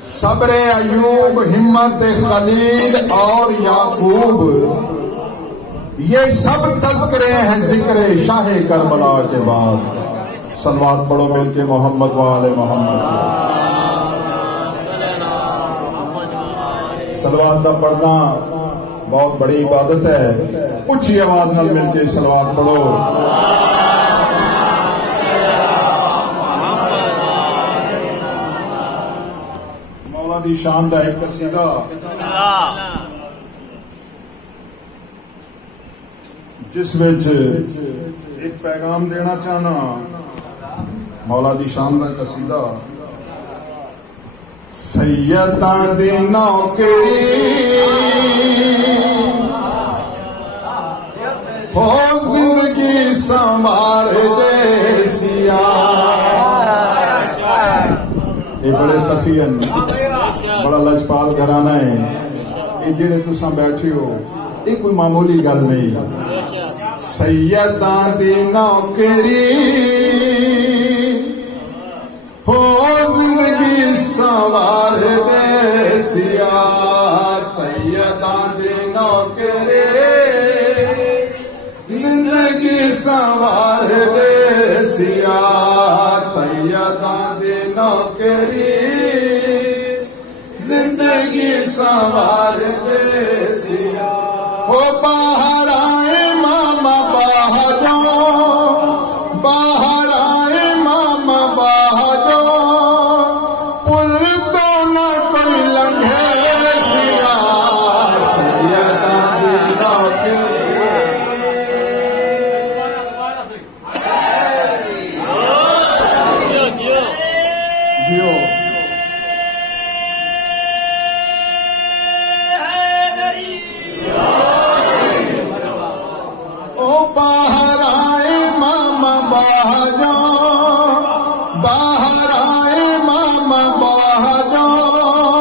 صبر ایوب، ہمت خلیل اور یعقوب، یہ سب تذکرے ہیں ذکر شاہ کربلا کے بعد۔ صلوات پڑھو مل کے محمد وآل محمد۔ صلوات کا پڑھنا بہت بڑی عبادت ہے، اچھی آواز نال مل کے صلوات پڑھو۔ مولا دی شان دا ایک قصیدہ جس وچ ایک پیغام دینا چاہنا، مولا دی شان دا قصیدہ۔ سیداں دی نوکری ہو زندگی سنوار دے سیا، یہ بڑے سخی ہیں، بڑا لجپال گھرانہ ہے، یہ جڑے تساں بیٹھے ہو یہ کوئی معمولی گل نہیں۔ سیداں دی نوکری ہو زندگی سنوار دے سیا، سیداں دی نوکری زندگی سنوار دے سیا، سیداں دی نوکری زندگی سنوار دے سیا۔ او باہر آئے ماما باہر جاؤ، باہر آئے ماما باہر جاؤ، پل تو نہ کوئی لنگھے سیا، سیداں دی نوکری۔ جیو باہر آئے ماما باہر جاؤ، باہر آئے ماما باہر جاؤ،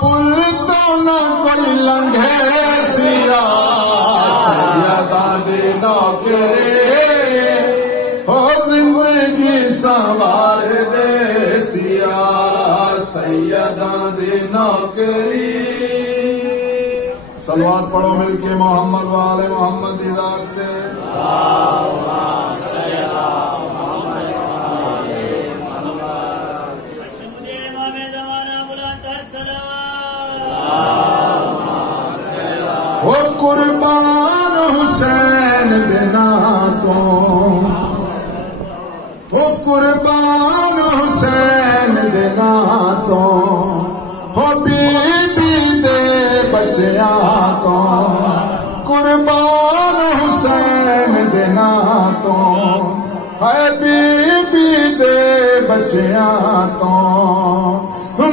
پل تو نہ کوئی لنگھے سیا، سیداں دی نوکری ہو زندگی سنوار دے سیا، سیداں دی نوکری۔ صلوات پڑھو مل کے محمد وآل محمد دی ذات تے۔ وہ قربان حسین دینا تو، وہ قربان حسین دینا تو، ہو بی بی دے بچیاں تو، قربان حسین دینا تو، ہے بی بی دے بچیاں تو،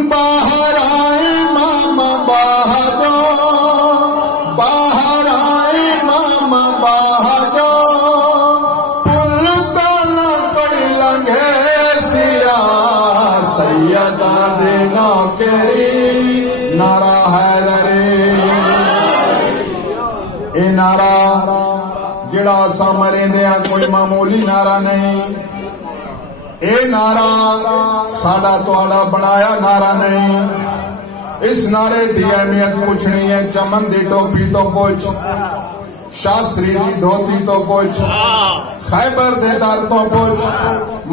باہر آئے ماما باہر جاؤ، باہر آئے ماما باہر جاؤ، پل تو نہ کوئی لنگھے سیا، سیداں دی نوکری۔ نعرہ حیدری، اے نعرہ جڑا اساں مرندے ہاں کوئی معمولی نعرہ نہیں، اے نعرہ ساڈا تہاڈا بنایا نعرہ نہیں۔ اس نعرے دی اہمیت پوچھنی ہے چمن دی ٹوپی تو کچھ، شاستری دی دھوتی تو کچھ، خیبر دے در تو کچھ،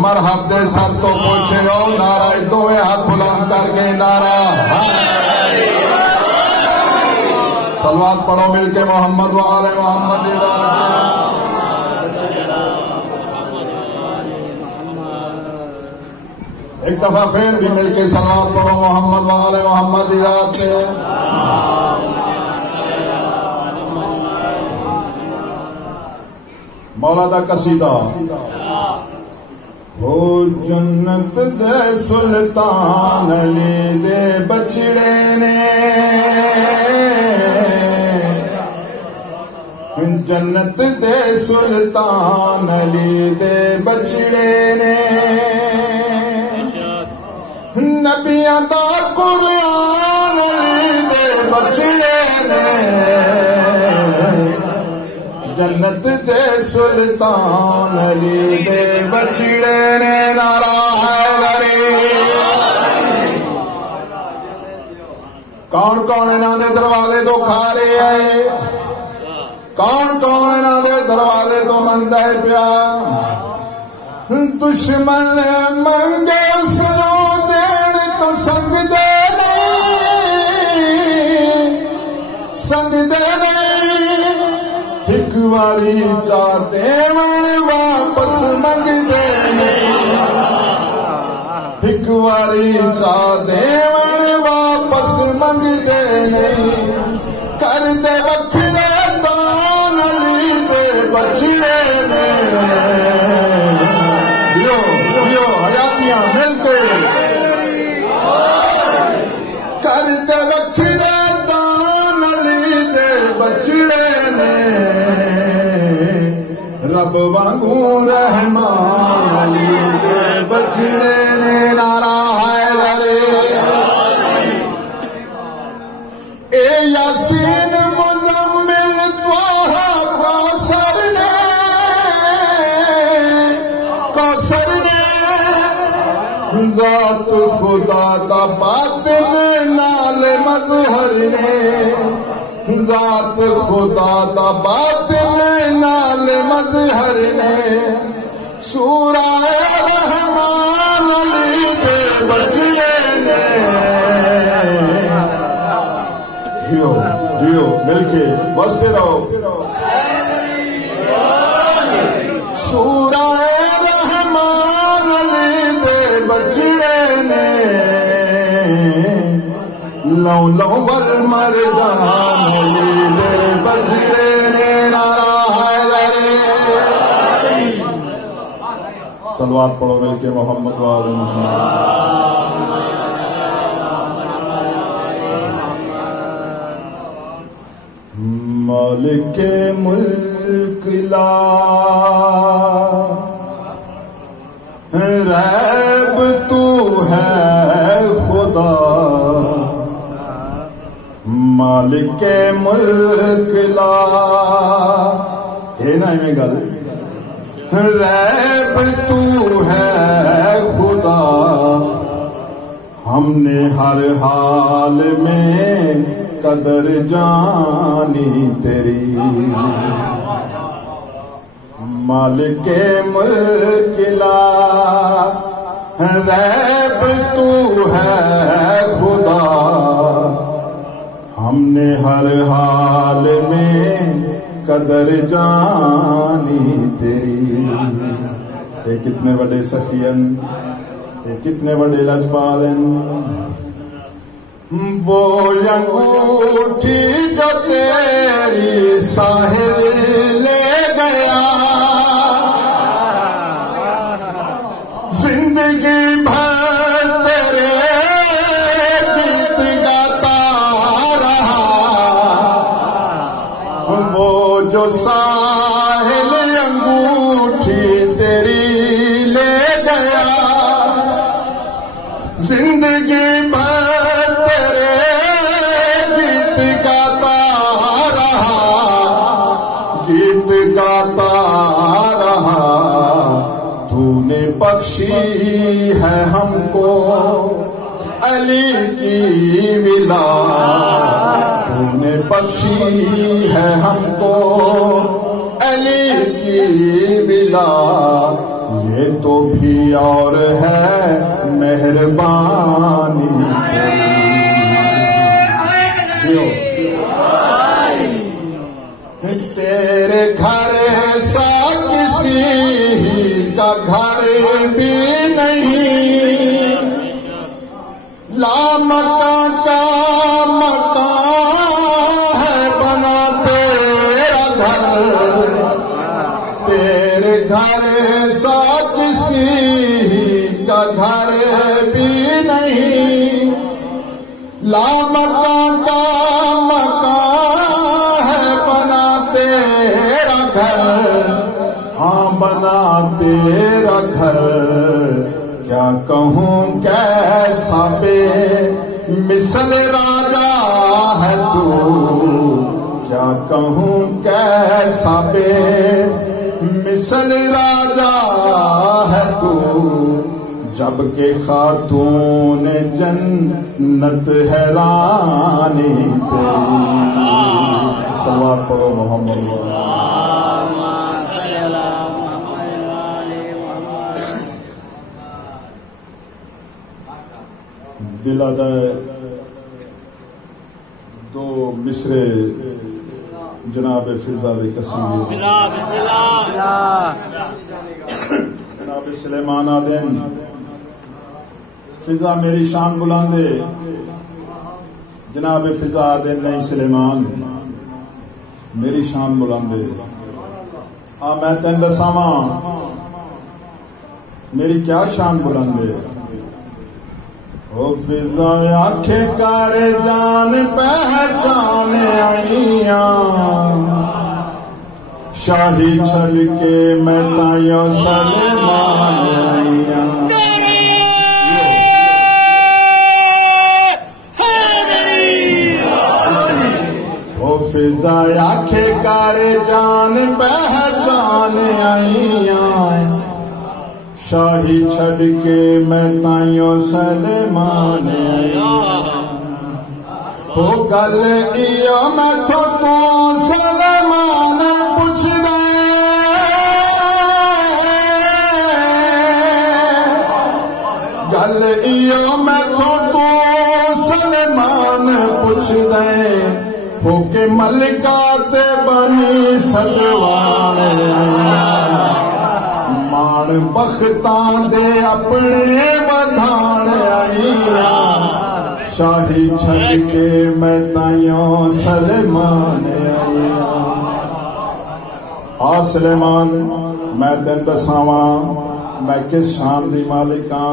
مرحب دے سر تو کچھ، او نعرہ دوے ہاتھ بلند کر کے نعرہ۔ صلوات پڑھو مل کے محمد وآل محمد دی ذات۔ ایک دفعہ پھر بھی مل کے صلوات پڑھو محمد وآل محمد دی ذات کے۔ مولا دا قصیدہ۔ ہو جنت دے سلطان علی دے بچڑے نے، جنت دے سلطان علی دے بچڑے نے، نبیاں دا قرآن علی دے بچڑے نے، جنت دے سلطان علی دے بچڑے نے۔ نعرہ حیدری، کون کون انہاں دے دروازے تو کھا رہے ہے کون کون انہاں دے دروازے تو مندا ہے پیا دشمن منگے اس نو دین تو سنگ دے نہیں ایک واری چاہتے من واپس منگ دے نہیں ایک واری چاہتے من واپس منگ دے نہیں کر دے وکھرے دان علی دے بچڑے نے لیو حیاتیاں ملتے کر دے وکھرے دان علی دے بچڑے نے رب وانگو رحمان علی دے بچڑے نے نعرہ حیدر اے یاسین مزمل توہا کوثر نے ذات خدا دا باطن نال مظہر نے ذات خدا دا باطن نال مظہر نے سورہ رحمان علی دے بچڑے نے جیو جیو مل کے بستے رہو سورہ رحمان علی دے بچڑے نے لو لو بل مر جان علی دے بچڑے نے نعرہ حیدر صلوات پڑھو مل کے محمد وآل محمد مالک ملک لا ریب تو ہے خدا مالک ملک لا نا میں گل ریب تو ہے خدا ہم نے ہر حال میں قدر جانی تیری مالک ملک لا ریب تو ہے خدا ہم نے ہر حال میں قدر جانی تیری یہ کتنے بڑے سخین یہ کتنے بڑے لجپالن وہ انگوٹھی جو تیری ساحل لے گیا زندگی بھر تیرے گیت گاتا رہا وہ جو ساحل انگوٹھی تیری لے گیا زندگی بھر بخشی ہے ہم کو علی کی ملا تو نے بخشی ہے ہم کو علی کی ملا یہ تو بھی اور ہے مہربانی تیرے گھر سا کسی کا گھر بھی نہیں لامکان کا مکان ہے بنا تیرا گھر تیرے گھر سا کسی کا گھر بھی نہیں لامکان کا مکان ہے بنا تیرا گھر ہاں بنا تیرا گھر کیا کہوں کیسا بے مثل راجا ہے تو کیا کہوں کیسا بے مثل راجا ہے تو جب کہ خاتون جنت حیران تیری صلوات پڑھو محمد دل آدھا ہے دو مصرے جناب فضا دے قصیدے جناب سلیمان آدن فضا میری شان بلندے جناب فضا آدن نہیں سلیمان میری شان بلندے میں تین دساواں میری کیا شان بلندے او فضا آنکھیں کر جان پہچان آئیاں شاہی چھل کے میں تائیوں سلیمان آئیاں او فضا آنکھیں کر جان پہچان آئیاں شاہی چھڑ کے میں تائیوں سلیمان ہو گل ایو میں تو سلیمان پوچھ دے گل ایو میں تو سلیمان پوچھ دے ہو کے ملکہ تے بنی سلوان مان بختان دے اپنے بدھان آئیاں شاہی چھڑ کے میں تائیوں سلیمان آئیاں سلیمان میں دن دساواں میں کس شان دی مالکاں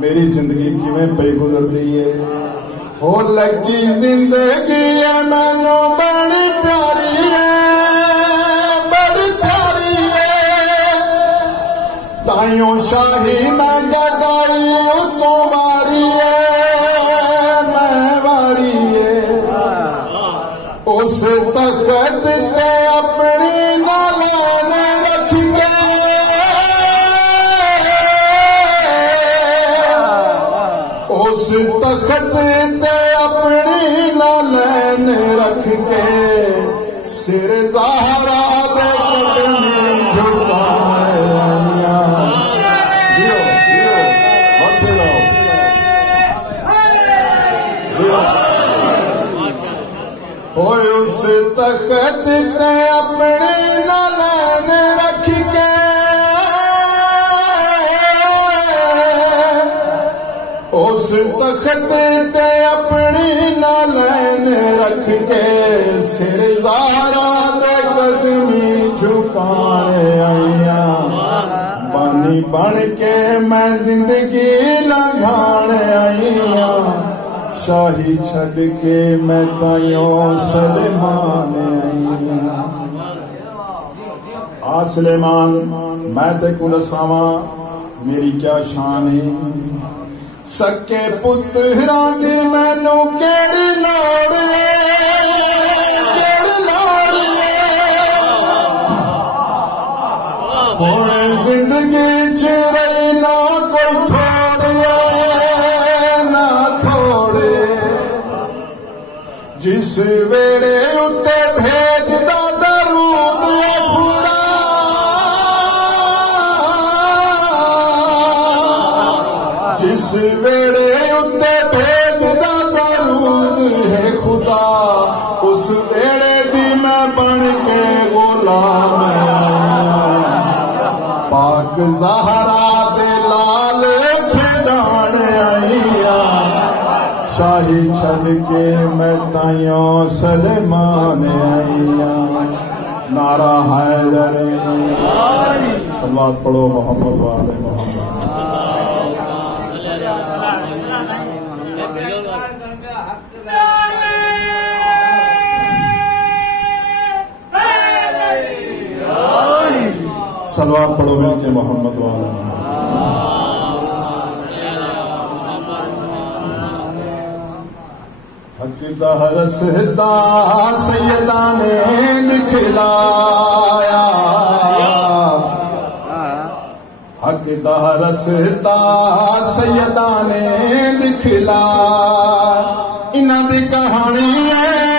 میری زندگی کیویں پئی گزر دی ہے ہو لگی زندگی ہے مینوں بڑی پیاری ہے تائیوں شاہی میں گدائی تو واری ہے میں واری ہے اس تخت تے اپنی نالان رکھ کے اس تخت تے اپنی نالان رکھ کے سر زہرا دے قدم جھکائے ہوئے اس تخت تے اپنی نالان رکھ کے اس تخت تے اپنی نالان رکھ کے سر زہرا دے قدمی جھکانے آئیاں بانی بن کے میں زندگی لنگھانے آئیاں شاہی چھڑ کے میں تائیوں سلیمان آئیاں سلیمان میں تے کو دساواں میری کیا شان ہے سکے پتراں دی مینوں کیڑی لوڑ ہے کیڑی لوڑ ہے ہن زندگی چ رہی نہ کوئی تھوڑے جس ویڑے اتے بھیج دا درود ہے خدا جس ویڑے اتے بھیج دا درود ہے خدا اس ویڑے دی میں بن کے غلام پاک زہرا دے لال کھڑان آئیاں شاہی چھڑ کے میں تائیوں سلیمان آئیاں نعرہ حیدر صلوات پڑھو محمد والے محمد صلوات پڑھو مل کے محمد والے محمد حق دہر سہدا سیدہ نے نکھلایا حق حق دا رستا سیدہ نے لکھلا انہاں دی کہانی ہے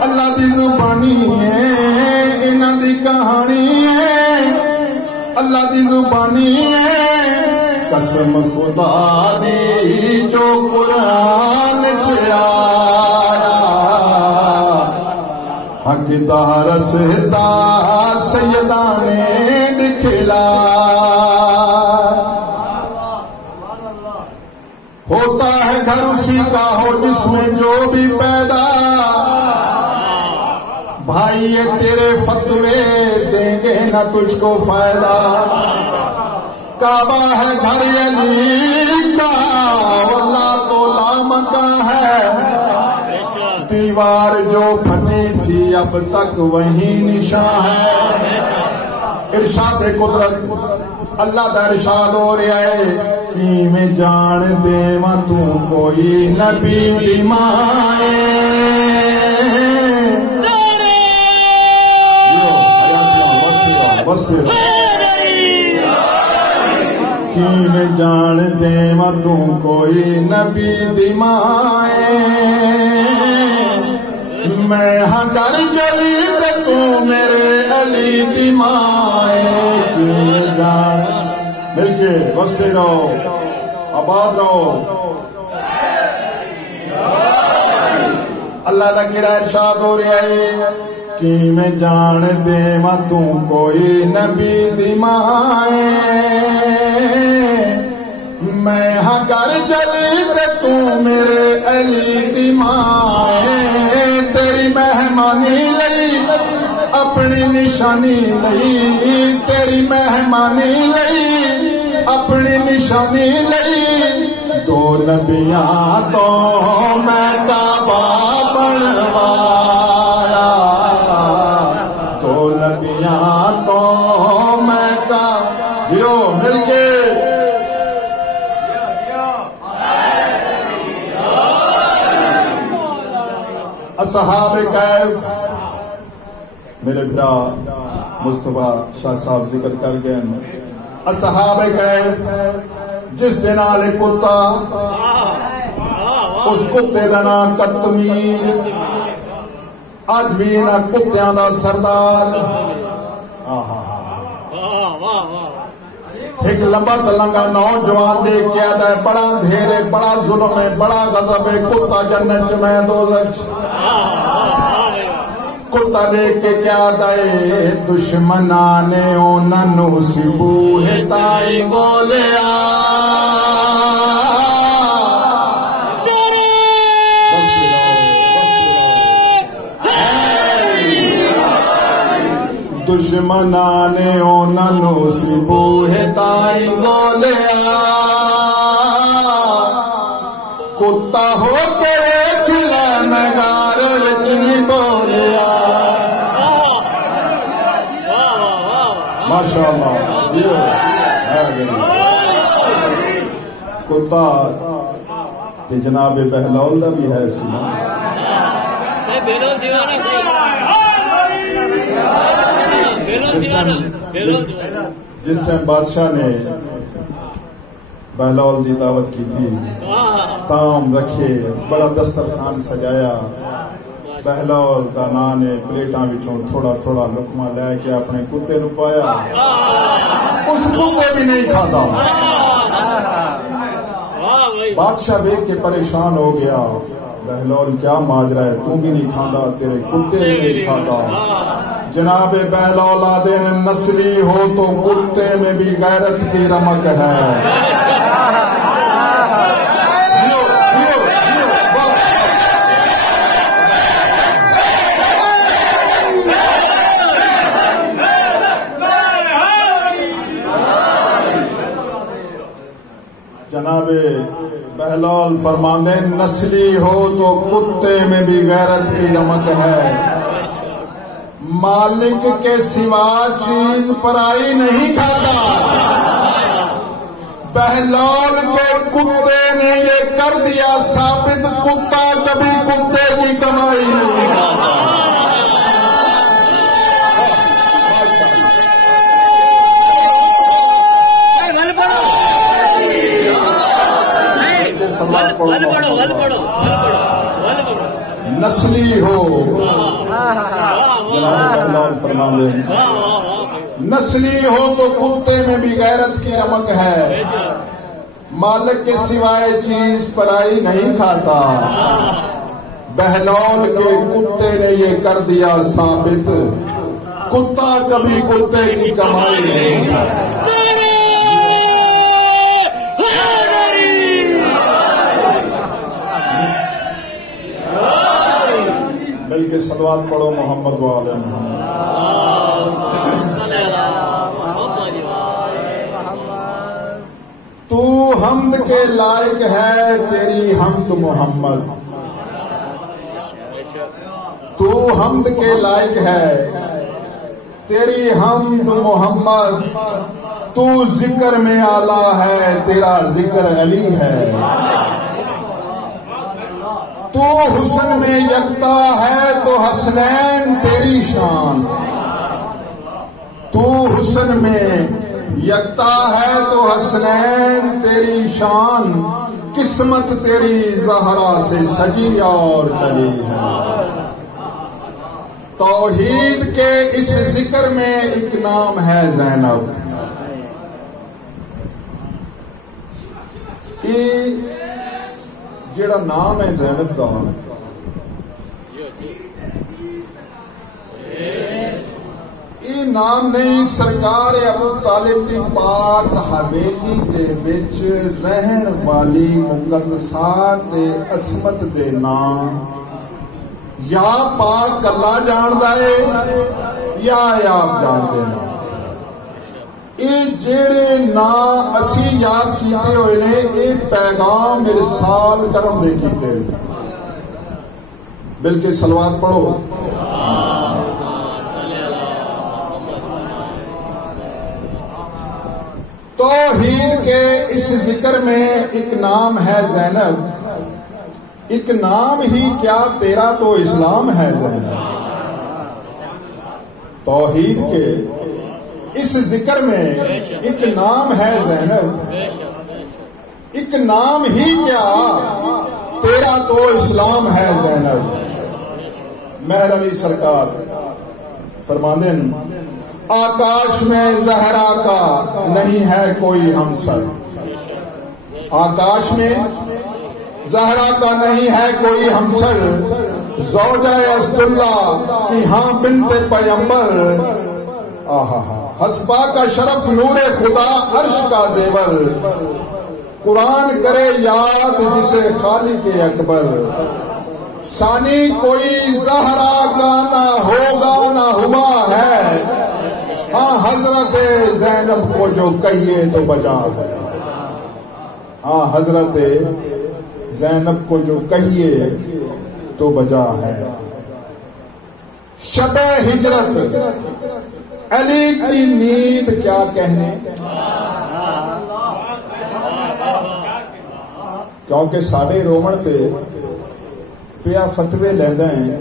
اللہ دی زبانی ہے انہاں دی کہانی ہے اللہ دی زبانی ہے قسم خدا دی جو قرآن چ آیا حق دا رستا سیدہ نے لکھلا ہوتا ہے گھر اسی کا ہو جس میں جو بھی پیدا بھائی یہ تیرے فتوے دیں گے نہ تجھ کو فائدہ کعبہ ہے گھر علی کا اللہ تو لامکاں ہے دیوار جو پھٹی تھی اب تک وہی نشان ہے ارشاد قدرت اللہ دا ارشاد ہو رہا ہے کہ میں جان دے ماں تو کوئی نبی دی مائے کہ میں جان دے ماں تو کوئی نبی دی مائے میں ہاں گھر جلی تے تو میرے علی دی مائے جان مل کے بستے رہو آباد رہو اللہ دا کیڑا ارشاد ہو رہا ہے کہ میں جان دے ماں تو کوئی نبی دی مائے میں ہاں گھر جلی تے تو میرے علی دی مائے تیری مہمانی لئی اپنی نشانی لئی تیری مہمانی لئی اپنی نشانی لئی دو نبیاں تو میں کعبہ بنوایا دو نبیاں تو میں کعبہ مل کے اصحاب کہف میرے بھرا مصطفیٰ شاہ صاحب ذکر کر گئے اصحاب کہف جس دن آلے کتا اس کتے دا نام قطمیر آج بھی نہ کتیاں دا سردار ایک لمبا تلنگا نوجوان دیکھ کے آتا ہے بڑا اندھیر ہے بڑا ظلم ہے بڑا غضب ہے کتا جنت چ میں دوزخ کتا دیکھ کے کیا آتا ہے دشمنانے اوننو سبوہ تائی گولیا دشمنانے اوننو سبوہ تائی گولیا کتا ہو کے کھلے مگار وچنی بولیا ماشاءاللہ کتا تے جناب بہلول دا بھی ہے سنا جس ٹائم بادشاہ نے بہلول دی دعوت کی تھی تام رکھے بڑا دسترخوان سجایا بہلول دا نام نے پلیٹاں وچوں تھوڑا تھوڑا لقمہ لے کے اپنے کتے نو پایا اس کتے بھی نہیں کھاتا بادشاہ دیکھ کے پریشان ہو گیا بہلول کیا ماجرا ہے تو بھی نہیں کھاتا تیرے کتے بھی نہیں کھاتا جناب بہلول آدین نسلی ہو تو کتے میں بھی غیرت کی رمک ہے جناب بہلول فرماندے نسلی ہو تو کتے میں بھی غیرت کی رمک ہے مالک کے سوا چیز پرائی نہیں کھاتا بہلول کے کتے نے یہ کر دیا ثابت کتا کبھی کتے کی کمائی نہیں کھاتا نسلی ہو نسلی ہو تو کتے میں بھی غیرت کی رمق ہے، مالک کے سوائے چیز پرائی نہیں کھاتا، بہلول کے کتے نے یہ کر دیا ثابت، کتا کبھی کتے کی کمائی نہیں کھاتا۔ بلکہ صلوات پڑھو محمد وآل محمد۔ تو حمد کے لائق ہے تیری حمد محمد، تو حمد کے لائق ہے تیری حمد محمد، تو ذکر میں اعلیٰ ہے تیرا ذکر علی ہے، تو حسن میں یکتا ہے تو حسنین تیری شان، تو حسن میں یکتا ہے تو حسنین تیری شان، قسمت تیری زہرا سے سجی اور چلی ہے۔ توحید کے اس ذکر میں ایک نام ہے زینب، جڑا نام ہے زینب کا یہ نام نہیں، سرکار ابو طالب دی پاک حویلی دے وچ رہن والی مقدسات تے عصمت دے نام یا پاک اللہ جاندا ہے یا آپ جانتے ہیں۔ یہ جڑے نا اسی یاد کیتے ہوئے نے یہ پیغام ارسال کرم دے کیتے، بلکہ صلوات پڑھو۔ توحید کے اس ذکر میں ایک نام ہے زینب، ایک نام ہی کیا تیرا تو اسلام ہے زینب۔ توحید کے اس ذکر میں ایک نام ہے زینب، ایک نام ہی کیا تیرا تو اسلام ہے زینب۔ مہر علی سرکار فرماندے ہیں آکاش میں زہرا کا نہیں ہے کوئی ہمسر، آکاش میں زہرا کا نہیں ہے کوئی ہمسر، زوجہ اسداللہ کی ہاں بنت پیمبر، حسبا کا شرف نور خدا عرش کا زیور، قرآن کرے یاد جسے خالق اکبر، ثانی کوئی زہرا کا نہ ہوگا نہ ہوا ہے، ہاں حضرت زینب کو جو کہیے تو بجا ہے، ہاں حضرت زینب کو جو کہیے تو بجا ہے۔ شب ہجرت علی کی نیند کیا کہنے، کیونکہ ساڈے رومن تے پیا فتوے لیندے ہیں،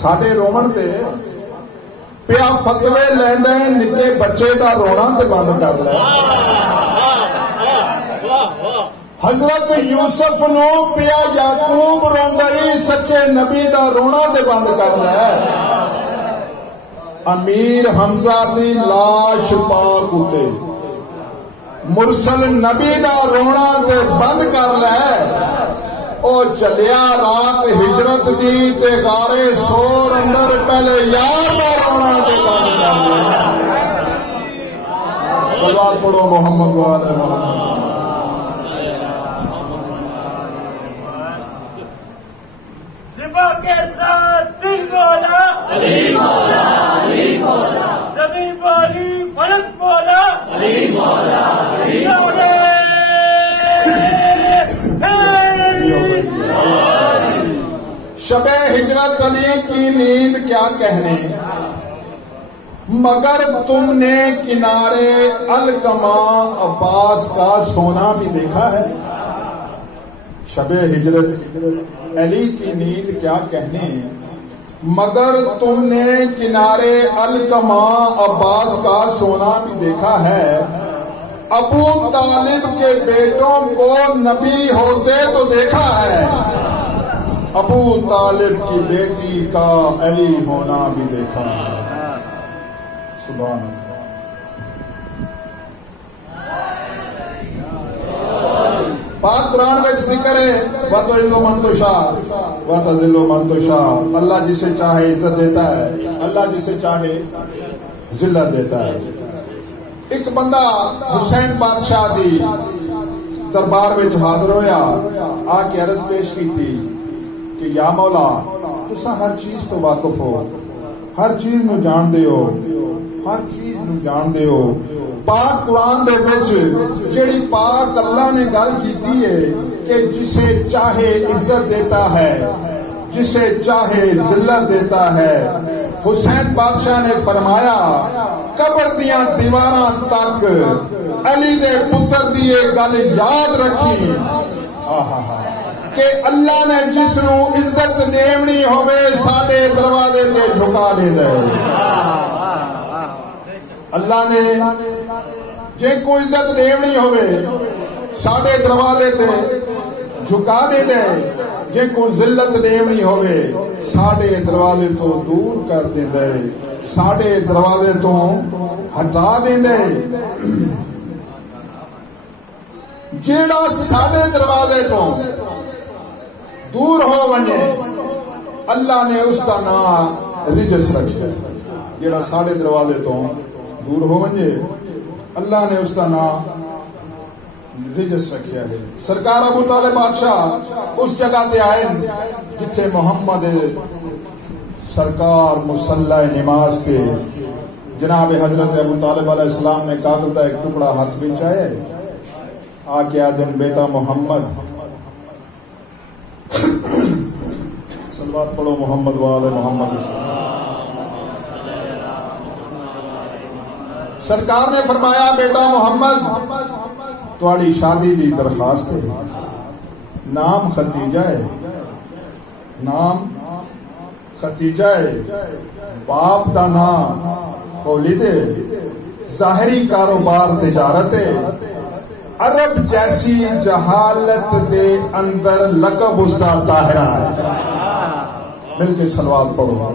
ساڈے رومن تے پیا فتوے لیندے ہیں، نکے بچے دا رونا تے بند کر لے۔ حضرت یوسف نو پیا یعقوب روندائی، سچے نبی دا رونا تے بند کر لے۔ امیر حمزہ دی لاش پاک اتے مرسل نبی دا رونا تے بند کر لے، او چلیا رات ہجرت دی تے غارے سور اندر پہلے یار دا رونا تے بند کر لے۔ صلوات پڑھو محمد وآل محمد۔ زبا کے ساتھ دل بولا علی مولا، علی مولا، زمین بولی فلک بولا علی مولا، علی مولا۔ شب ہجرت علی کی نیند کیا کہنے، مگر تم نے کنارے القما عباس کا سونا بھی دیکھا ہے۔ شب ہجرت علی کی نیند کیا کہنے، مگر تم نے کنارے القما عباس کا سونا بھی دیکھا ہے۔ ابو طالب کے بیٹوں کو نبی ہوتے تو دیکھا ہے، ابو طالب کی بیٹی کا علی ہونا بھی دیکھا ہے۔ سبحان اللہ۔ پاک قرآن میں ذکر ہے وَتُعِزُّ مَن تَشَاءُ وَتُذِلُّ مَن تَشَاءُ، اللہ جسے چاہے عزت دیتا ہے، اللہ جسے چاہے ذلت دیتا ہے۔ ایک بندہ حسین بادشاہ دی دربار میں حاضر ہویا، آ کے عرض پیش کی تھی کہ یا مولا تساں ہر چیز تو واقف ہو، ہر چیز نو جان دے ہو، ہر چیز نو جان دے ہو، پاک قرآن دے وچ جیڑی پاک اللہ نے گل کیتی ہے کہ جسے چاہے عزت دیتا ہے، جسے چاہے ذلت دیتا ہے، حسین بادشاہ نے فرمایا قبر دیاں دیواراں تک علی دے پتر دی یہ گل یاد رکھی کہ اللہ نے جس نو عزت دیونی ہوے ساڈے دروازے تے جھکا دے دے۔ اللہ نے جے کو عزت دیونی ہوے ساڈے دروازے تے جھکا دے دے، جے کو ذلت دیونی ہوے ساڈے دروازے تو دور کر دے دے، ساڈے دروازے تو ہٹا دے دے۔ جیڑا ساڈے دروازے تو دور ہو ونجے اللہ نے اس کا نام رجس رکھا، جیڑا ساڈے دروازے تو دور ہو ونجے اللہ نے اس کا نام رجس رکھا ہے۔ سرکار ابو طالب بادشاہ اس جگہ تے آئے جتھے محمد سرکار مصلی نماز کے جناب حضرت ابو طالب علیہ السلام نے کاغذ کا ایک ٹکڑا ہاتھ میں چاہے، آ کے آدن بیٹا محمد، صلوات پڑھو محمد وآل محمد۔ سرکار نے فرمایا بیٹا محمد تھوڑی شادی دی درخواست ہے، نام ختیجہ ہے، نام ختیجہ ہے، باپ دا نام خولد ہے، ظاہری کاروبار تجارت ہے، عرب جیسی جہالت دے اندر لقب اس دا طاہرہ ہے۔ مل کے صلوات پڑھو۔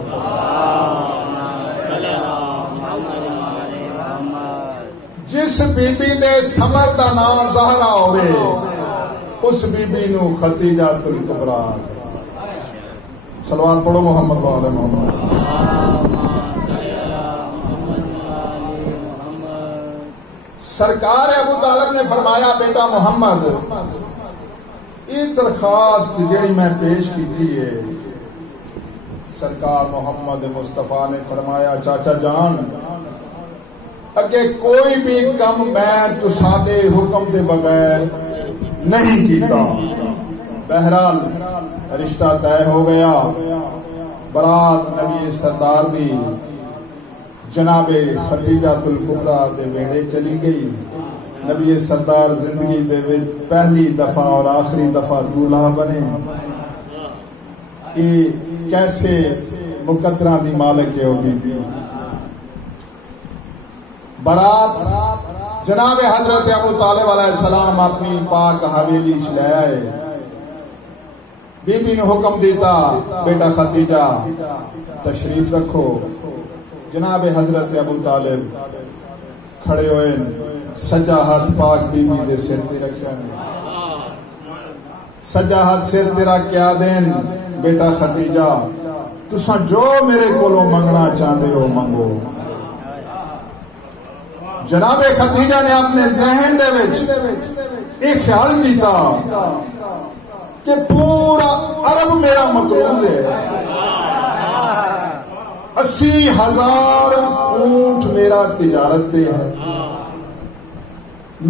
جس بی بی دے سمر دا نام زہرا ہوئے اس بی بی نو ختیجہ الکبریٰ۔ صلوات پڑھو محمد وآل محمد۔ سرکار ابو طالب نے فرمایا بیٹا محمد یہ درخواست جیڑی میں پیش کی تھی ہے، سرکار محمد مصطفیٰ نے فرمایا چاچا جان اگے کوئی بھی کم میں تساڈے حکم دے بغیر نہیں کیتا۔ بہرحال رشتہ طے ہو گیا، برات نبی سردار دی جناب ختیجہ الکبریٰ دے ویڑے چلی گئی۔ نبی سردار زندگی دے وچ پہلی دفعہ اور آخری دفعہ دولہا بنے۔ یہ کیسے مقدرہ دی مالک ہے ہوگی۔ برات جناب حضرت ابو طالب علیہ السلام اپنی پاک حویلی چ لے آئے، بی بی نے حکم دیتا بیٹا ختیجہ تشریف رکھو۔ جناب حضرت ابو طالب کھڑے ہوئے، سجا ہاتھ پاک بی بی دے سر تے رکھیا، سجا ہاتھ سر تے رکھ کے آدین بیٹا ختیجہ تساں جو میرے کولوں منگنا چاہتے ہو منگو۔ جناب ختیجہ نے اپنے ذہن دے وچ ایک خیال کیتا کہ پورا عرب میرا مقروض ہے، 80,000 اونٹ میرا تجارت دے ہے،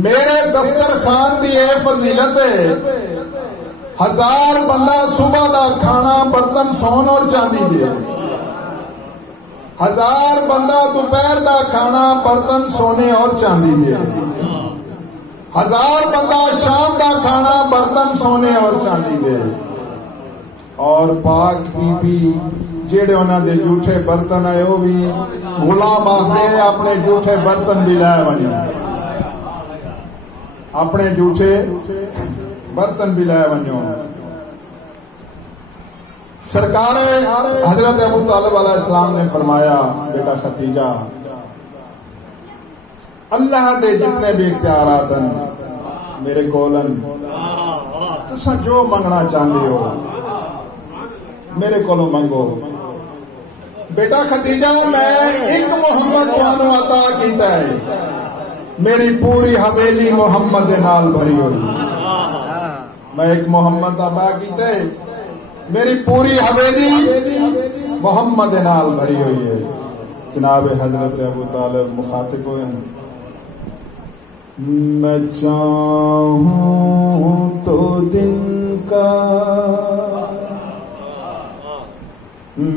میرے دسترخوان دی اے فضیلت ہے، 1000 بندہ صبح دا کھانا برتن سون اور چاندی دے، 1000 بندہ دوپہر دا کھانا برتن سونے اور چاندی دے، 1000 بندہ شام دا کھانا برتن سونے اور چاندی دے، اور پاک بی بی جیڑے انہاں دے جھوٹے برتن آئے وہ بھی غلام آخدے اپنے جھوٹے برتن بھی لائے ونجو۔ اپنے جھوٹے برتن بھی لے ونجو. سرکار حضرت ابو طالب علیہ السلام نے فرمایا بیٹا ختیجہ اللہ دے جتنے بھی اختیارات ہیں میرے کولن تساں جو منگنا چاہتے ہو میرے کولو منگو. بیٹا ختیجہ میں ایک محمد تانوں عطا کیتا ہے میری پوری حویلی محمد دے نال بھری ہوئی. میں ایک محمد عطا کیتا ہے میری پوری حویلی محمد دے نال بھری ہوئی ہے. جناب حضرت ابو طالب مخاطب ہوئے ہیں. میں چاہوں تو دن کا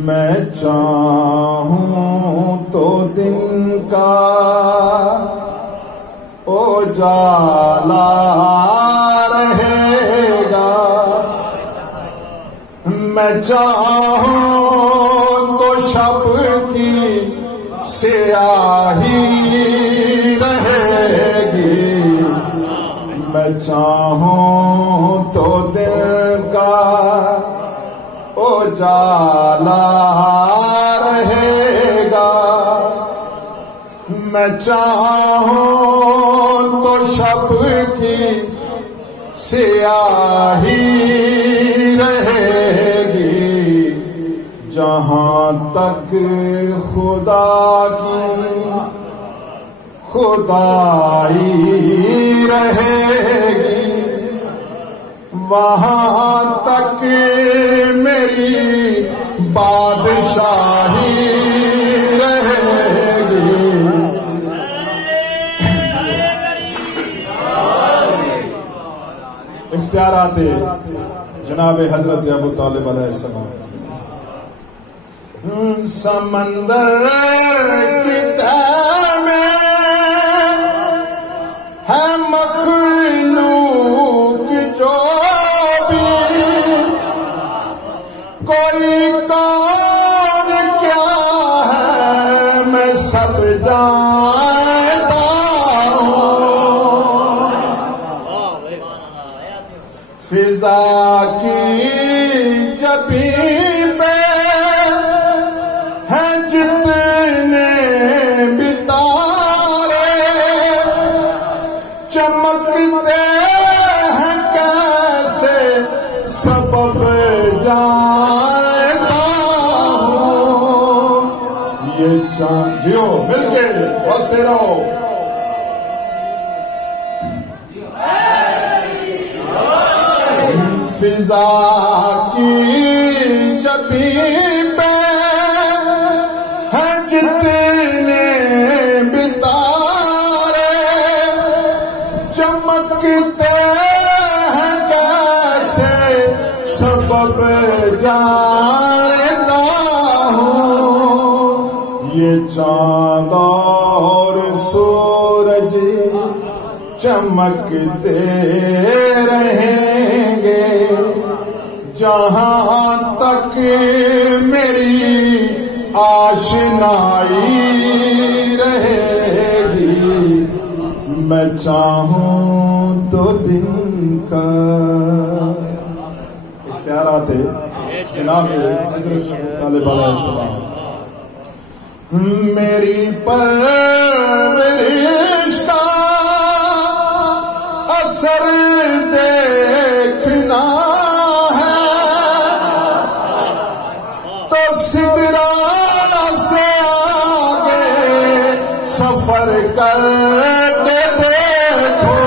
میں چاہوں تو دن کا اجالا رہے گا. میں چاہوں تو شب کی سیاہی رہے گی. میں چاہوں تو دل کا اجالا رہے گا. میں چاہوں تو شب کی سیاہی رہے گی. جہاں تک خدا کی خدائی رہے گی وہاں تک میری بادشاہی رہے گی. اختیارات جناب حضرت ابو طالب علیہ السلام. سمندر کی تہ میں ہے مخلوق جو بھی کوئی کون کیا ہے میں سب جانتا ہوں. فضا کی جبھی جیو مل کے بستے رہو. فضا کی جبھی پہ ہے جتنے بتارے چمکتے ہیں کیسے سبب جانتا ہوں. یہ چاند اور سورج چمکتے رہیں گے جہاں تک میری آشنائی رہے گی. میں چاہوں تو دن کا. اختیارات جناب طالب علیہ السلام. میری پرورش کا اثر دیکھنا ہے تو سدرا سے آگے سفر کر کے دیکھو.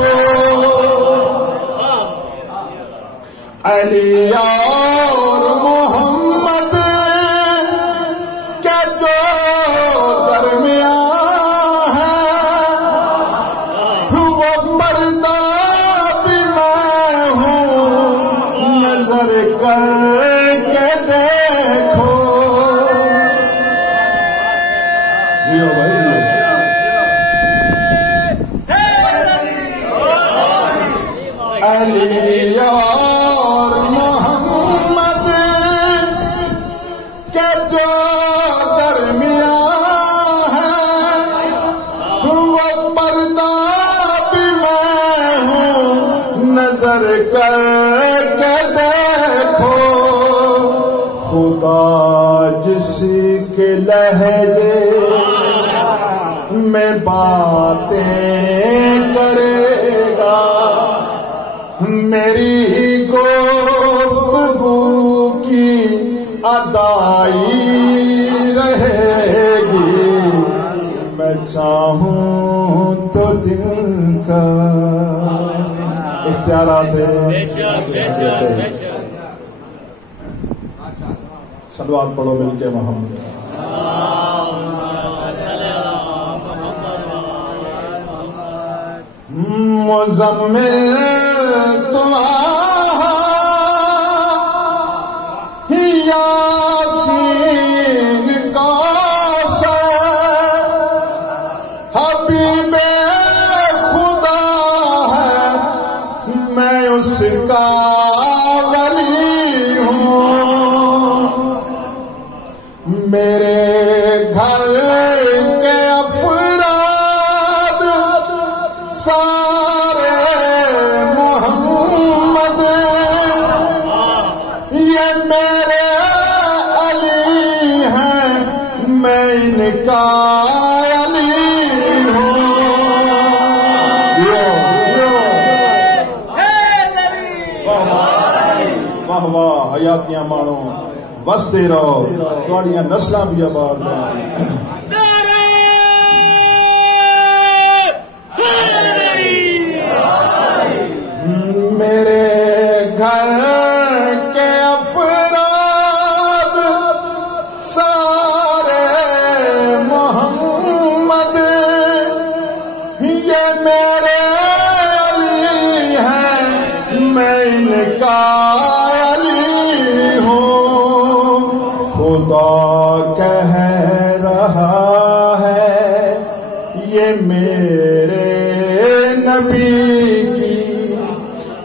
علی اور محمد کے جو درمیان ہے نظر کر کے دیکھو خدا جس کے لہجے میں باتیں کرے گا میری گفتگو کی ادائی رہے گی میں چاہوں تو دل کا اختیارات ہے صلوات پڑھو مل کے محمد مزمل تو یاسین کوثر حبیب خدا ہے میں اس کا ولی ہوں میرے گھر کے افراد سارے محمد یہ میرے علی ہیں میں ان کا علی ہوں واہ واہ حیاتیاں مانو وستے رہو تھوڑیاں نسلاں بھی آباد رہیں میرے گھر کے افراد سارے محمد یہ میرے علی ہیں میں ان کا علی ہوں خدا کہہ رہا ہے یہ میرے نبی کی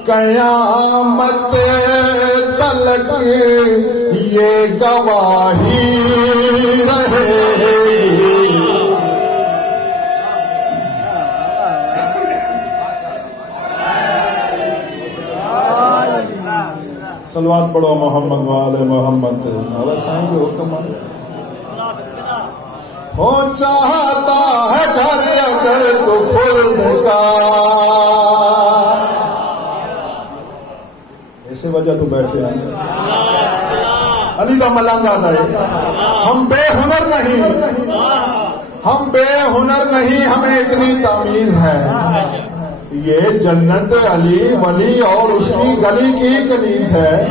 قیامت تلک یہ گواہی رہے صلوات پڑھو محمد والے محمد مولا سائیں کے حکم ہو چاہتا ہے گھر اگر تو خلد کا ایسے وجہ تو بیٹھے ہیں علی کا ملنگ آتا ہے ہم بے ہنر نہیں ہمیں اتنی تمیز ہے یہ جنت علی ولی اور اس کی گلی کی کنیز ہے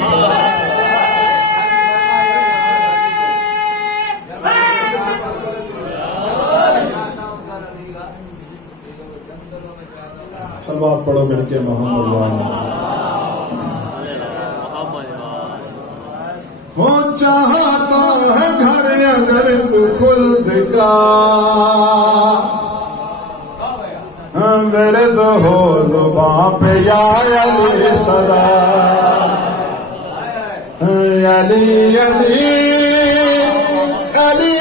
صلوات پڑھو مل کے محمد ہو چاہتا ہے گھر اگر تو خلد کا میرے دو ہو زباں پہ یا علی صدا علی علی علی علی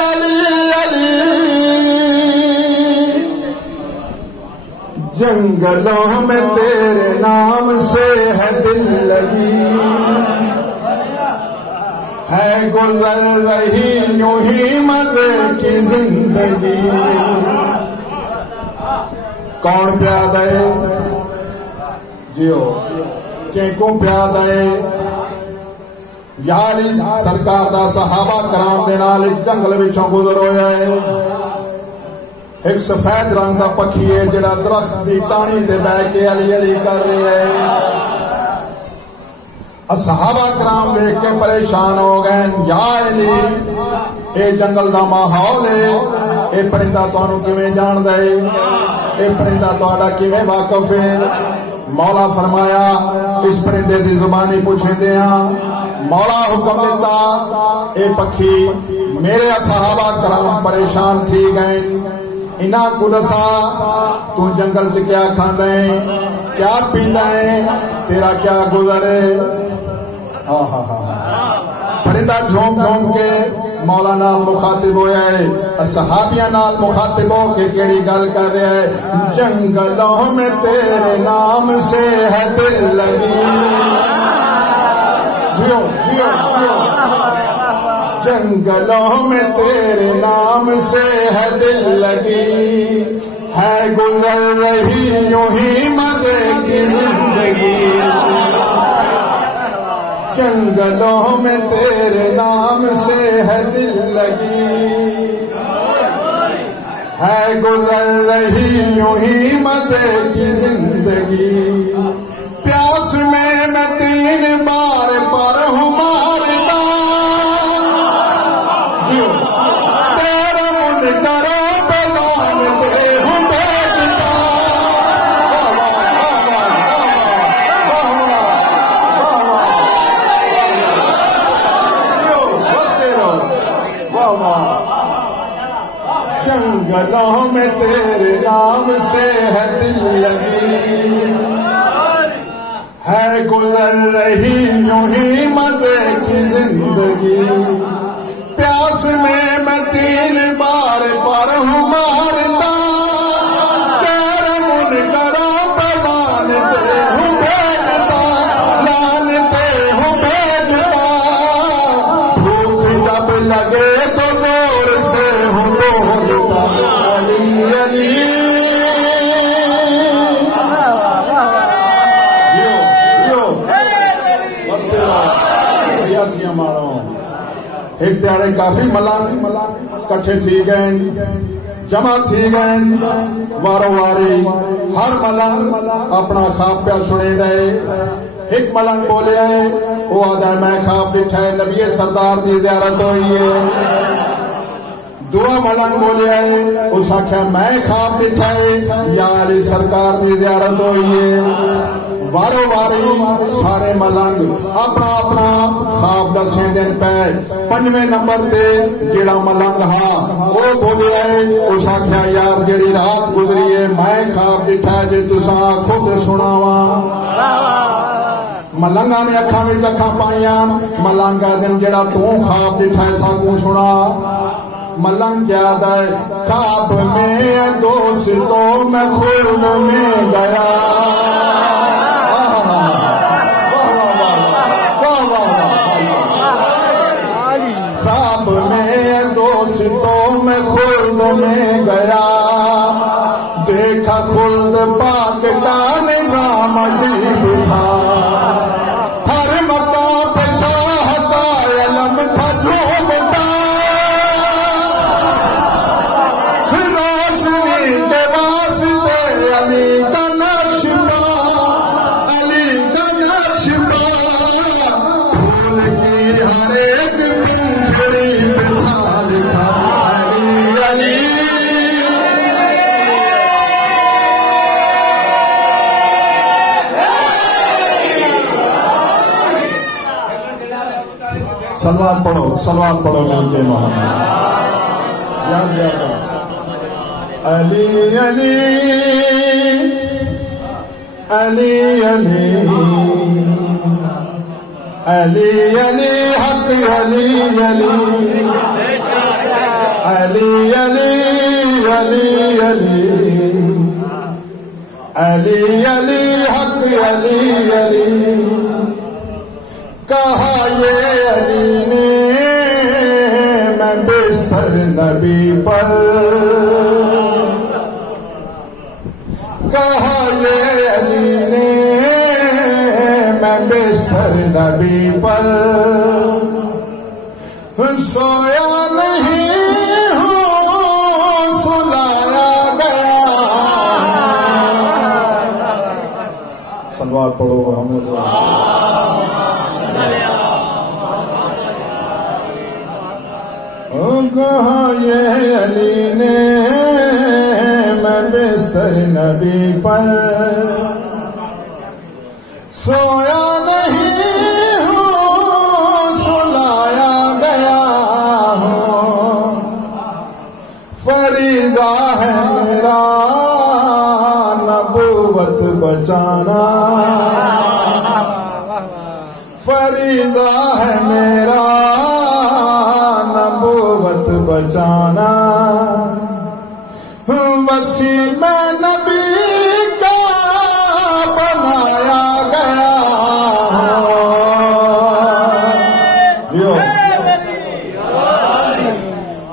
علی علی جنگلوں میں تیرے نام سے ہے دل لگی ہے گزر رہی یوں ہی مزے کی زندگی کون پیاد ہے جیو کیوں پیاد ہے یاری سرکار دا صحابہ کرام دے نال ایک جنگل وچوں گزر ہویا ہے ایک سفید رنگ دا پکھی ہے جڑا درخت دی ٹانی تے بیٹھ کے علی علی کر رہا ہے صحابہ کرام دیکھ کے پریشان ہو گئے یا علی اے جنگل دا ماحول ہے اے پرندہ تانوں کیویں جاندا ہے اے پرندہ تہاڈا کیویں واقف ہے مولا فرمایا اس پرندے دی زبانی پوچھے دیاں مولا حکم دیتا اے پکھی میرے صحابہ کرام پریشان تھی گئے انہاں کو دسا تو جنگل چ کیا کھاندا ہے کیا پیندا ہے تیرا کیا گزر ہے پرندہ جھوم جھوم کے مولانا مخاطب ہویا ہے صحابیاں نال مخاطب ہو کے کیڑی گل کر رہا ہے جنگلوں میں تیرے نام سے ہے دل لگی جیو جیو جیو جنگلوں میں تیرے نام سے ہے دل لگی ہے گزر رہی یوں ہی مزے کی زندگی جنگلوں میں تیرے نام سے ہے دل لگی ہے گزر رہی یوں ہی مزے کی زندگی پیاس میں 3 بار پر ہوں مارتا جیو تیرا من کرو بیان دے ہوں بیٹتا جنگلوں میں تیرے نام سے ہے دل لگی ہے گزر رہی یوں ہی مزے کی زندگی پیاس میں 3 بار پر ہوں مارتا تیرے من کرو بیان دے ہوں بیٹتا جانتے ہوں بیٹتا بھوک جب لگے تو زور سے ہوں بولتا علی علی ایک دیارے کافی ملانگ کٹھے تھی گئے جمع تھی گئے وارو واری ہر ملانگ اپنا خواب پہ سنے دے ایک ملانگ بولے ہیں وہ آدھا میں خواب بٹھائے نبی سردار دی زیارت ہوئی ہے دعا ملانگ بولے ہیں اس آکھا میں خواب بٹھائے یا علی سرکار دی زیارت ہوئی ہے وارو واری سارے ملنگ اپنا اپنا خواب دسیں دن پہ 5ویں نمبر تے جیڑا ملنگ ہاں وہ بولے آئے اس آکھیا یار جیڑی رات گزری ہے میں خواب بٹھا جے تساں خود سناواں ملنگا نے اکھاں وچ اکھاں پائیاں ملنگا دن جیڑا تو خواب بٹھا سا کو سنا ملنگ یاد ہے خواب میں دوستوں میں خلد میں گیا خواب میں دوستوں میں خلد میں گیا دیکھا خلد پاک کا نظام عجیب تھا ہر مقام پہ شاہ کا علم تھا جھومتا روشنی کے واسطے علی کا نقش علی کا نقش پھول کی ہر ایک پنکھڑی پہ تھا لکھا علی علی سلوات پڑھو مل کے محمد یاد یاد علی علی علی علی علی علی حق علی علی علی علی علی علی علی علی حق علی علی کہا یہ علی نے میں بستر نبی پر کہا یہ علی نے میں بستر نبی پر سویا نہیں ہوں سلایا گیا صلوات پڑھو محمد کہا یہ علی نے میں بستر نبی پر سویا نہیں ہوں سلایا گیا ہوں فریضہ ہے میرا نبوت بچانا فریضہ ہے میرا نبوت بچانا وسیلہ نبی کا بنایا گیا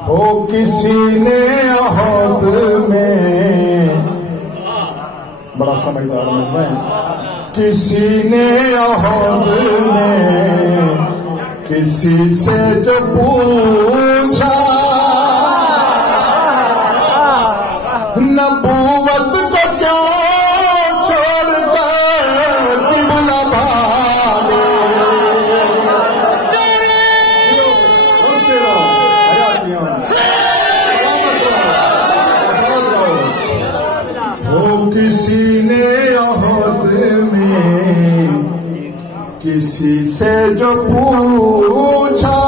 ہو کسی نے عہد میں بڑا سمجھدار مجمع کسی نے عہد میں کسی سے جو پوچھا نبوت کو کیوں چھوڑ کر قبلہ بھاگے ہو کسی نے عہد میں کسی سے جو پوچھا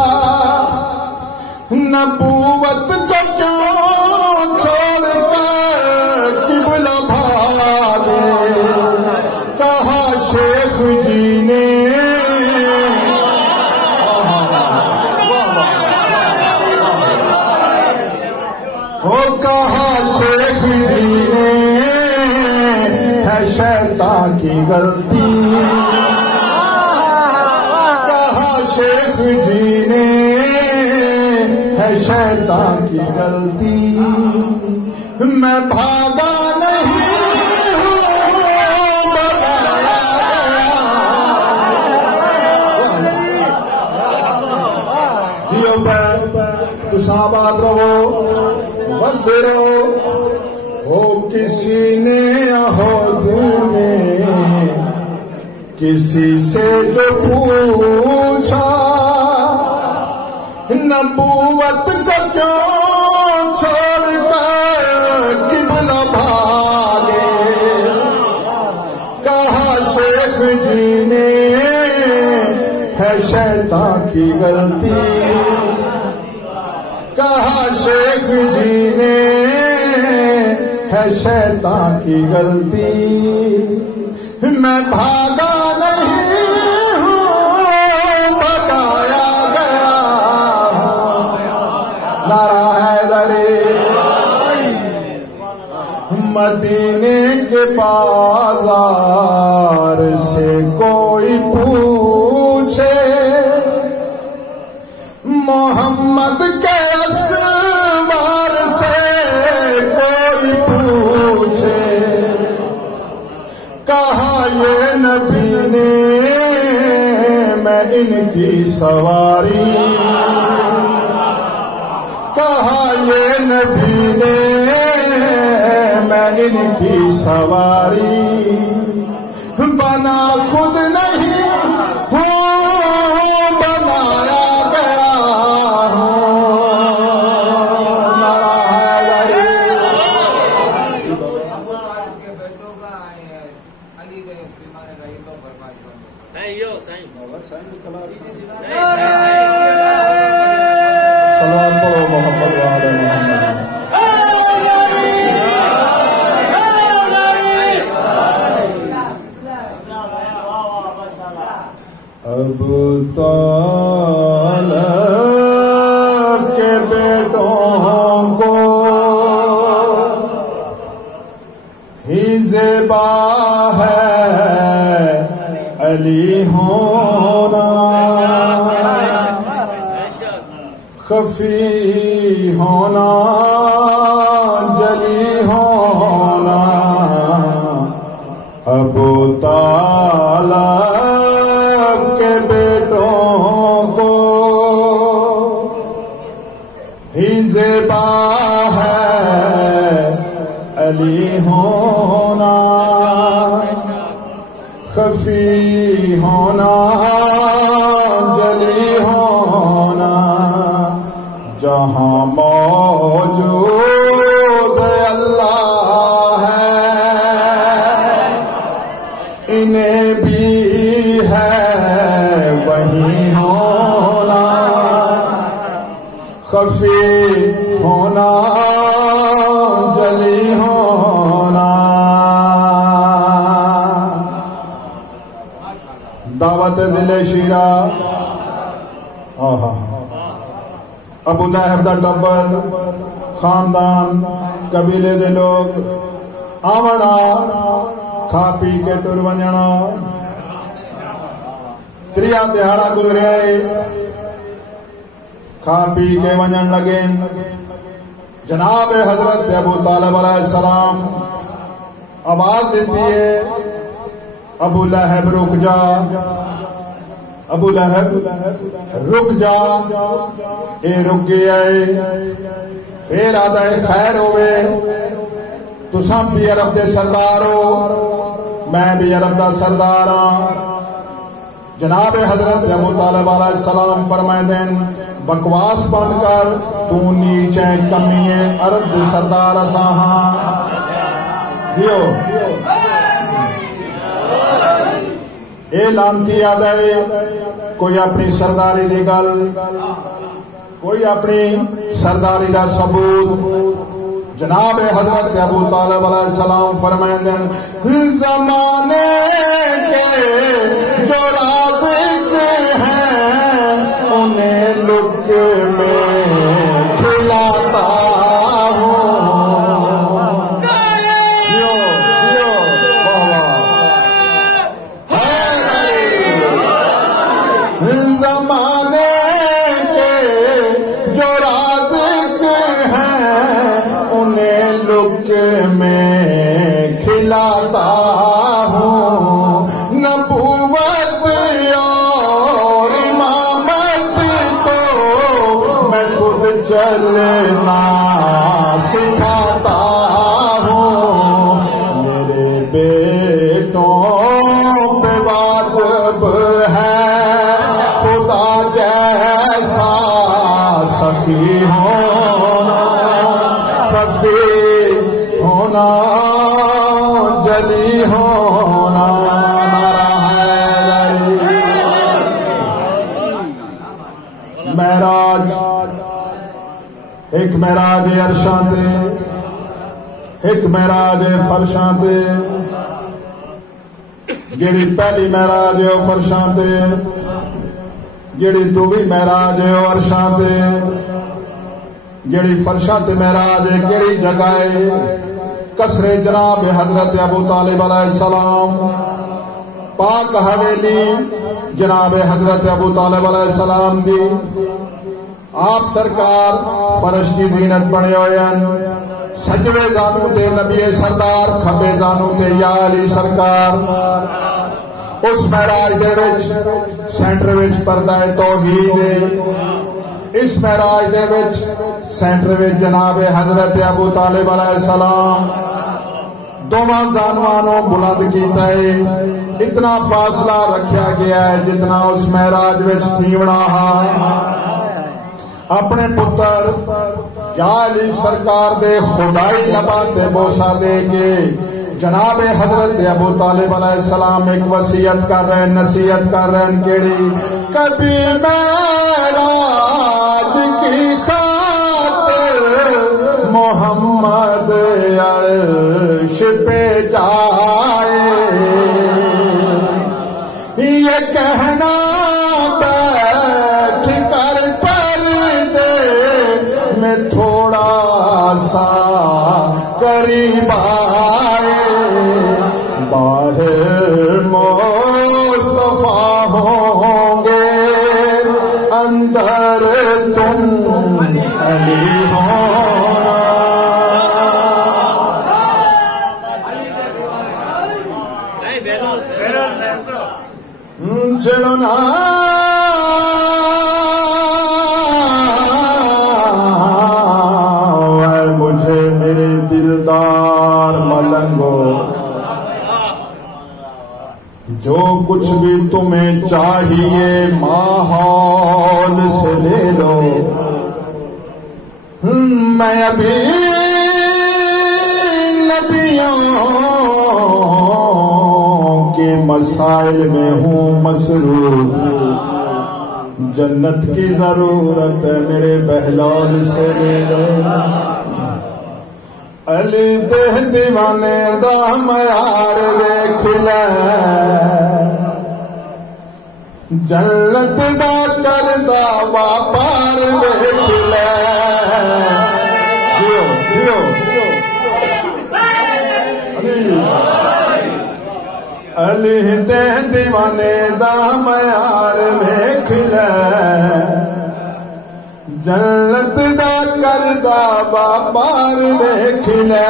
نبوت کو کیوں چھوڑ کر قبلہ بھاگے کہا شیخ جی نے وہ کہا شیخ جی نے ہے شیطان کی غلطی شیخ جی نے ہے شیطان کی غلطی میں بھاگا نہیں ہوں بتایا جیو پہ تو آباد رہو بستے رہو ہو کسی نے عہد میں کسی سے جو پوچھا نبوت کو کیوں چھوڑ کر قبلہ بھاگے کہا شیخ جی نے ہے شیطان کی غلطی کہا شیخ جی نے ہے شیطان کی غلطی میں بھاگا نہیں ہوں بتایا گیا نعرہ حیدری مدینے کے بازار سے کوئی پوچھے محمد کے اسوار سے کوئی پوچھے کہا یہ نبی نے میں ان کی سواری کہا یہ نبی نے میں ان کی سواری بنا خود نہیں ہوں بنایا گیا سلام پڑھو محمد وعلى محمد ابو طالب کے بیٹوں کو ہی زیبا ہے علی ہونا خفی ہونا جلی ہونا ابو طالب کے بیٹوں کو ہی زیبا ہے علی ہونا خفی ہونا جلی ہونا جہاں موجود اللہ ہے انہیں بھی ہے وہی ہونا خفی ہونا جلی ہونا دعوت ضلع شیرہ ابو لہب دا ٹبر خاندان قبیلے دے لوگ آونا کھا پی کے ٹر ونجنا تریا دہاڑا گزرے کھا پی کے ونجن لگے جناب حضرت ابو طالب علیہ السلام آواز دیتی ہے ابو لہب رک جا ابو لہب رک جا اے رک گیا پھر آدھا خیر ہوئے تساں بھی عرب دے سردار ہو میں بھی عرب دا سردار ہاں جناب حضرت ابو طالب علیہ السلام فرمائے دیں بکواس بند کر تو نیچے کمی عرب دے سردار اساں ہاں دیو اے لانتی آدھے کوئی اپنی سرداری دی گل کوئی اپنی سرداری دا ثبوت جناب حضرت ابو طالب علیہ السلام فرمائیں دیں زمانے کے جو رازق ہیں انہیں لک میں کھلاتا چلنا سکھاتا ہوں میرے بیٹوں پہ واجب ہے خدا جیسا سخی ہونا کفی ہونا جلی ہونا معراج ایک معراج عرشاں تے ایک معراج فرشاں تے جیڑی پہلی معراج ہے وہ فرشاں تے جیڑی دوویں معراج ہے وہ عرشاں تے جیڑی فرشاں تے معراج ہے کیڑی جگہ ہے قصر جناب حضرت ابو طالب علیہ السلام پاک حویلی جناب حضرت ابو طالب علیہ السلام دی آپ سرکار فرش کی زینت بنے ہوئے ہیں سجوے زانو تے نبی سردار کھبے زانو تے یا علی سرکار اس معراج دے وچ سینٹر وچ پردہ توحید اس معراج دے وچ سینٹر وچ جناب حضرت ابو طالب علیہ السلام دوواں زانوانوں بلند کیتا ہے اتنا فاصلہ رکھیا گیا ہے جتنا اس معراج وچ تھیونا ہے اپنے پتر یا علی سرکار دے خدائی لبان دے بوسا دے کے جناب حضرت ابو طالب علیہ السلام ایک وصیت کر رہے ہیں نصیحت کر رہے ہیں کیڑی کبھی معراج کی خاطر محمد عرش پہ جائے یہ کہنا تھوڑا سا قریب آئے باہر مصطفیٰ ہوں گے اندر تم علی ہونا چلنا جو کچھ بھی تمہیں چاہیے ماحول سے لے لو میں ابھی نبیوں کے مسائل میں ہوں مصروف جنت کی ضرورت ہے میرے بہلول سے لے لو علی دہ دیوانے دا معیار ویکھ لے جنت دا کردا واپار ویکھ لے علی دے دیوانے دا معیار ویکھ لے جنت دا کردا باپار ویکھ لے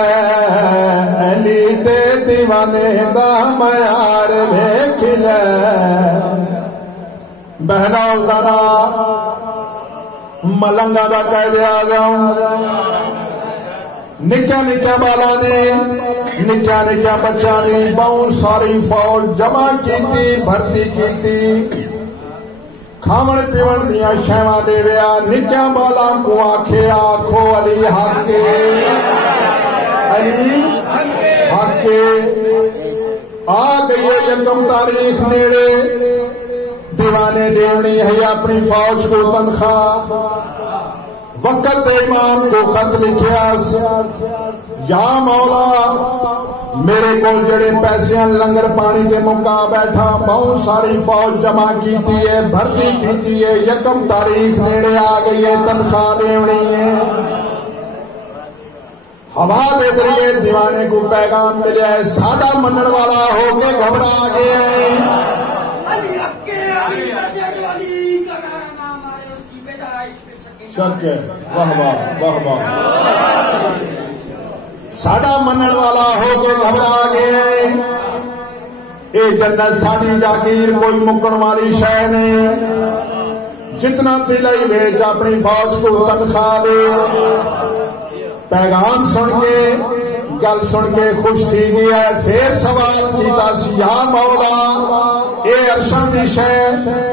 علی دے دیوانے دا معیار ویکھ لے بہنا ذرا ملنگا دا کہہ دیا جاؤں نکا نکا بالا نے نکا نکا بچہ نے بہت ساری فوج جمع کیتی بھرتی کیتی کھاون پیون دیا شیواں دے ویا نکا بالا کو آکھے آکھو علی حق علی حق آ گئی یکم تاریخ نیڑے دیوانے دیونی ہے اپنی فوج کو تنخواہ وقت امام کو خط لکھیا یا مولا میرے کو جڑے پیسے لنگر پانی دے مکا بیٹھا بہت ساری فوج جمع کیتی ہے بھرتی کیتی ہے یکم تاریخ نیڑے آ گئی ہے تنخواہ دیونی ہے ہوا دے ذریعے دیوانے کو پیغام ملیا ہے سادہ منن والا ہو کے گھبرا گیا ہے شک ہے واہ واہ واہ واہ ساڈا منن والا ہو کے گھبرا گئے اے جنت ساری جاگیر کوئی مکن والی شے نہیں جتنا دلائی بیچ اپنی فوج کو تنخواہ دے پیغام سن کے گل سن کے خوش تھی گیا ہے پھر سوال کیتا سی یا مولا اے عرشاں دی شے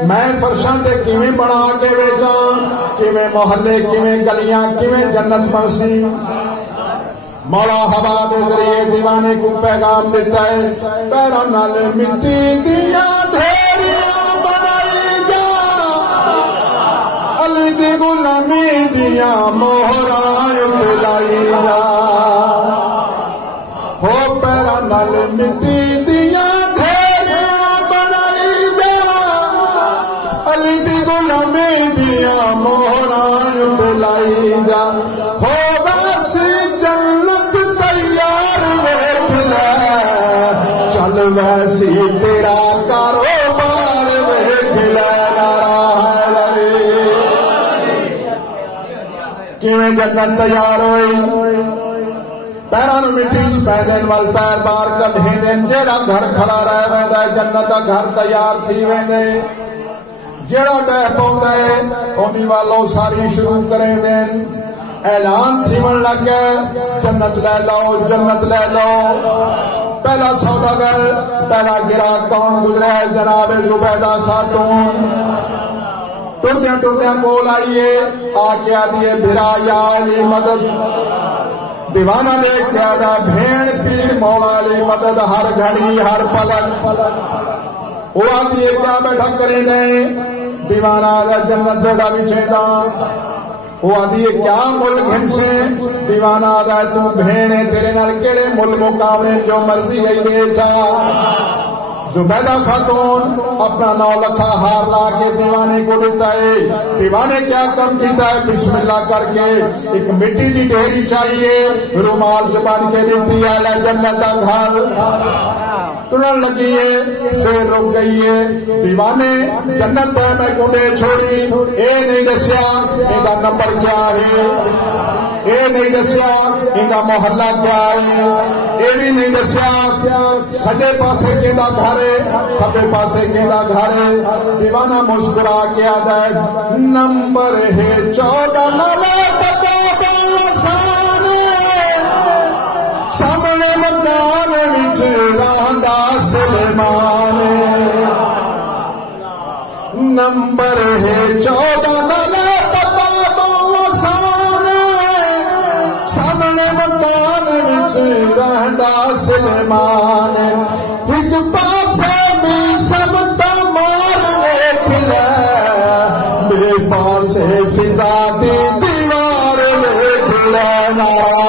میں فرشاں تے کیویں بنا کے بیچاں کیویں محلے کیویں گلیاں کیویں جنت بنسی مولا ہوا دے ذریعے دیوانے کو پیغام دیتا ہے پیراں نال مٹی دیاں ڈھیریاں بنائی جا علی دی غلامی دیاں موہراں پلائی جا ہو پیراں نال مٹی دیاں ڈھیریاں بنائی جا علی دی غلامی دیاں موہراں پلائی جا ہو ویسی جنت تیار ویکھ لے چل ویسی تیرا کاروبار ویکھ لے نعرہ حیدری کیویں جنت تیار ہوئی پیروں مٹی پی دین وال پیر بار کڈھی دین جیڑا گھر کھڑا رہ ویندا جنت دا گھر تیار تھی ویندے جیڑا ڈہ پوندا ہے اونی والوں ساری شروع کریں دین اعلان تھیون لگ گئے جنت لے لو جنت لے لو پہلا سوداگر پہلا گراہ کون گزرا ہے جناب زبیدہ خاتون ٹردیاں ٹردیاں کول آئیے آ کے آدیے بھرا یا علی مدد دیوانہ لے کے آدھا بھین پیر مولا علی مدد ہر گھڑی ہر پلک وہ آدھی کیا بیٹھا کریں دیں دیوانہ آدھا جنت بیٹھا بچھے دا وہ آدھی کیا ملک ہن سے دیوانہ آدھا تو بھینے تیرے نال کیڑے ملک مقابلے جو مرضی گئی بیچا زبیدہ خاتون اپنا 9 لکھا ہار لا کے دیوانے کو لیتا ہے دیوانے کیا کم کیتا ہے بسم اللہ کر کے ایک مٹی دی ڈھیری چاہیے رومال زبان کے دیتی ہے لے جنت دا گھر تنن لگی ہے پھر رک گئی ہے دیوانے جنت پہ میں کو دے چھوڑی اے نہیں دسیا اے دا نمبر کیا ہے اے نہیں دسیا ان دا محلہ کیا ہے اے بھی نہیں دسیا سجے پاسے کے دا گھر کھبے پاسے کے دا گھر دیوانہ مسکرا کے آدھا ہے نمبر ہے 14 نالے بتا آسان سامنے مکان وچ رہندا سلیمان نمبر ہے 14 نالے بتا آسان سامنے مکان وچ رہندا سلیمان ایک پاسے بھی سب تمار ویکھ لے میرے پاسے فضا دی دیوار ویکھ لے نعرہ